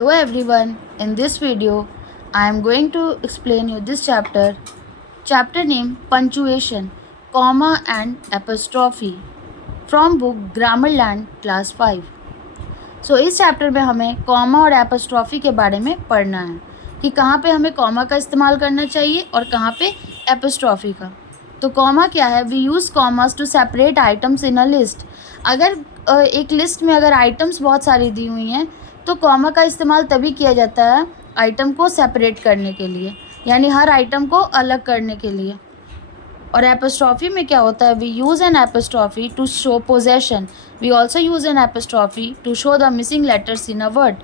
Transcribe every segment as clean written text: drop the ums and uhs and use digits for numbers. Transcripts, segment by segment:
Hello everyone, in this video I am going to explain you this chapter name punctuation, comma and apostrophe from book Grammarland class 5. सो इस chapter में हमें comma और apostrophe के बारे में पढ़ना है कि कहाँ पे हमें कॉमा का इस्तेमाल करना चाहिए और कहाँ पे एपोस्ट्रॉफी का। तो कॉमा क्या है? We use commas to separate items in a list. अगर एक लिस्ट में अगर आइटम्स बहुत सारी दी हुई हैं तो कॉमा का इस्तेमाल तभी किया जाता है आइटम को सेपरेट करने के लिए, यानी हर आइटम को अलग करने के लिए। और एपोस्ट्रॉफी में क्या होता है? We use an apostrophe to show possession. We also use an apostrophe to show the missing letters in a word.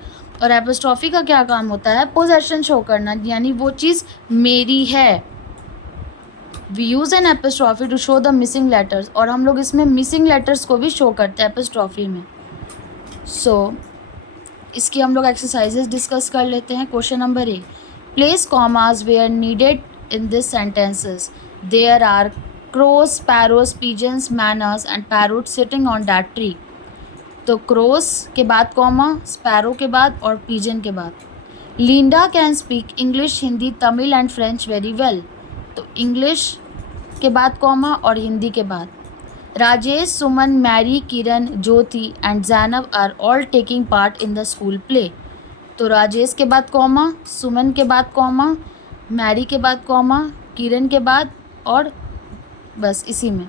और एपोस्ट्रॉफी का क्या काम होता है? पोजेशन शो करना, यानी वो चीज़ मेरी है। We use an apostrophe to show the missing letters, और हम लोग इसमें मिसिंग लेटर्स को भी शो करते हैं एपोस्ट्रॉफी में। इसकी हम लोग एक्सरसाइजेज डिस्कस कर लेते हैं। Question number 1, place commas where needed in this sentences. There are crows, sparrows, pigeons, mannas and parrots sitting on that tree। तो crows के बाद कॉमा, sparrow के बाद और pigeon के बाद। Linda can speak English, Hindi, Tamil and French very well. तो English के बाद कॉमा और हिंदी के बाद। Rajesh, Suman, Mary, Kiran, Jyoti and Zainab are all taking part in the school play. तो राजेश के बाद कॉमा, सुमन के बाद कॉमा, मैरी के बाद कॉमा, किरण के बाद, और बस इसी में।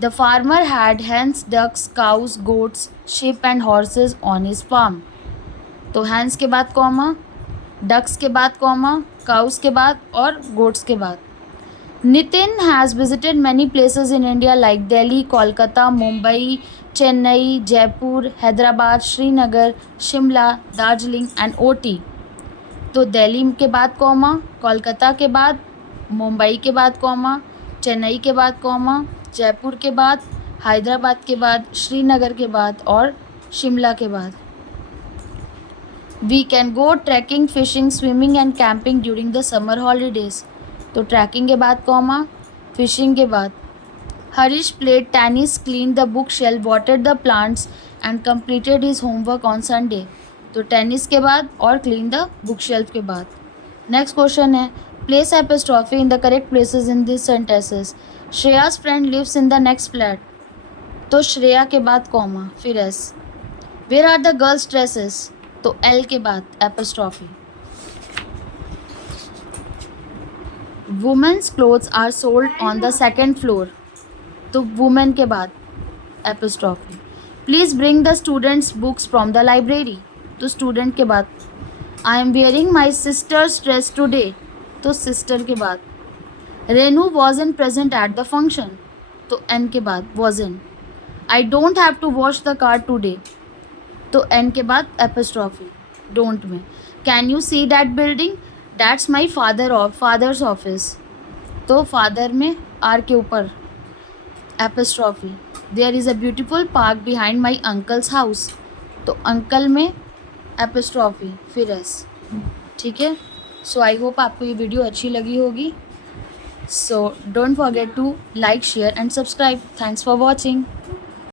The farmer had hens, ducks, cows, goats, sheep and horses on his farm. तो हैंस के बाद कॉमा, डक्स के बाद कॉमा, काउस के बाद और गोट्स के बाद। Nitin has visited many places in India like Delhi, Kolkata, Mumbai, Chennai, Jaipur, Hyderabad, Srinagar, Shimla, Darjeeling and OT. तो दिल्ली के बाद कॉमा, कोलकाता के बाद, मुंबई के बाद कॉमा, चेन्नई के बाद कॉमा, जयपुर के बाद, हैदराबाद के बाद, श्रीनगर के बाद और शिमला के बाद। We can go trekking, fishing, swimming and camping during the summer holidays. तो ट्रैकिंग के बाद कॉमा, फिशिंग के बाद। Harish played tennis, clean the book shelf, watered the plants and completed his homework on Sunday. तो टेनिस के बाद और clean the book shelf के बाद। नेक्स्ट क्वेश्चन है, place apostrophe in the correct places in this sentences. Shreya's friend lives in the next flat. तो श्रेया के बाद कॉमा, फिर S. Where are the girls dresses. तो एल के बाद apostrophe. Women's clothes are sold on the second floor. तो women के बाद apostrophe. Please bring the students books from the library. तो स्टूडेंट के बाद। I am wearing my sister's dress today. तो सिस्टर के बाद। Renu was in present at the function. तो एन के बाद was in. I don't have to wash the car today. तो एन के बाद एपोस्ट्रॉफी डोंट में। Can you see that building, that's my father's office. तो फादर में आर के ऊपर apostrophe. There is a beautiful park behind my uncle's house. तो uncle में एपोस्ट्रॉफी, फिर एस। ठीक है, सो आई होप आपको ये वीडियो अच्छी लगी होगी। So don't forget to like, share and subscribe. Thanks for watching.